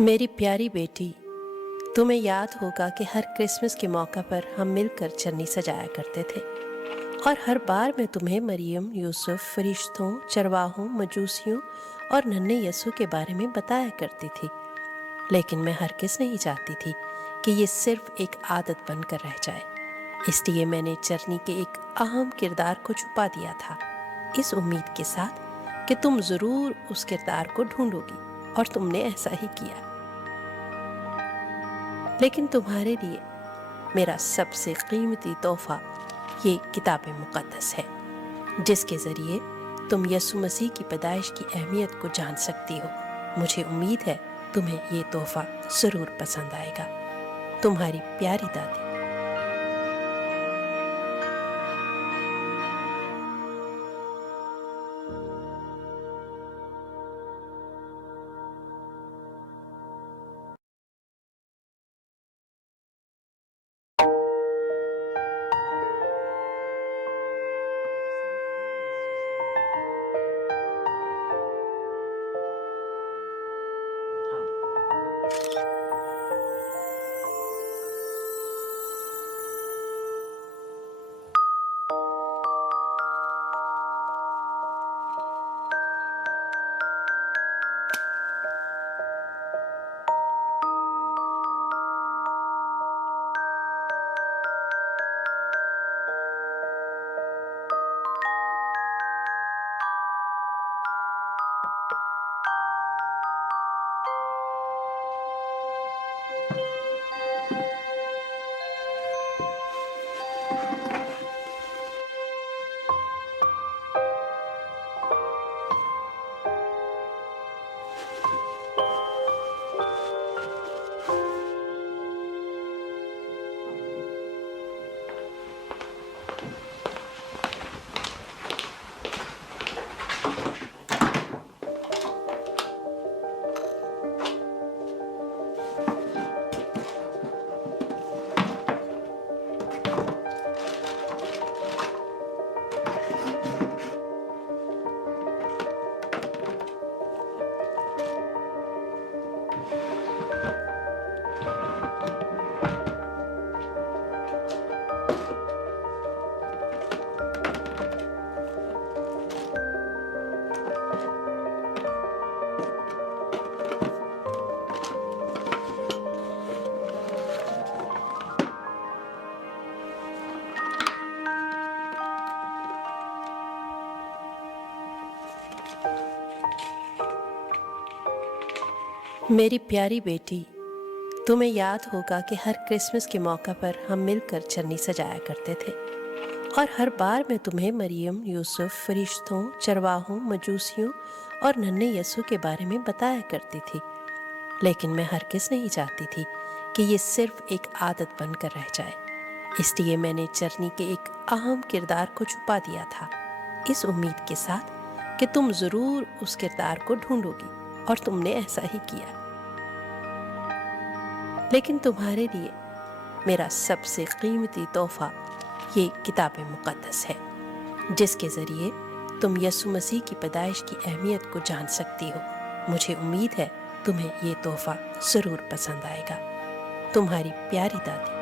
मेरी प्यारी बेटी, तुम्हें याद होगा कि हर क्रिसमस के मौका पर हम मिलकर चन्नी सजाया करते थे और हर बार मैं तुम्हें मरियम, यूसुफ, फरिश्तों, चरवाहों, मजूसियों और नन्हे यसु के बारे में बताया करती थी। लेकिन मैं हरगिज़ नहीं चाहती थी कि ये सिर्फ एक आदत बनकर रह जाए। इसलिए मैंने चरनी के एक अहम किरदार को छुपा दिया था, इस उम्मीद के साथ कि तुम ज़रूर उस किरदार को ढूंढोगी, और तुमने ऐसा ही किया। लेकिन तुम्हारे लिए मेरा सबसे कीमती तोहफा ये किताब मुक़द्दस है, जिसके ज़रिए तुम यसु मसीह की पैदाइश की अहमियत को जान सकती हो। मुझे उम्मीद है तुम्हें ये तोहफा ज़रूर पसंद आएगा। तुम्हारी प्यारी दादी। मेरी प्यारी बेटी, तुम्हें याद होगा कि हर क्रिसमस के मौका पर हम मिलकर चन्नी सजाया करते थे और हर बार मैं तुम्हें मरियम, यूसुफ, फरिश्तों, चरवाहों, मजूसियों और नन्हे यसु के बारे में बताया करती थी। लेकिन मैं हरगिज़ नहीं चाहती थी कि ये सिर्फ एक आदत बनकर रह जाए। इसलिए मैंने चरनी के एक अहम किरदार को छुपा दिया था, इस उम्मीद के साथ कि तुम ज़रूर उस किरदार को ढूंढोगी, और तुमने ऐसा ही किया। लेकिन तुम्हारे लिए मेरा सबसे कीमती तोहफा ये किताब मुक़द्दस है, जिसके ज़रिए तुम यसु मसीह की पैदाइश की अहमियत को जान सकती हो। मुझे उम्मीद है तुम्हें ये तोहफा ज़रूर पसंद आएगा। तुम्हारी प्यारी दादी।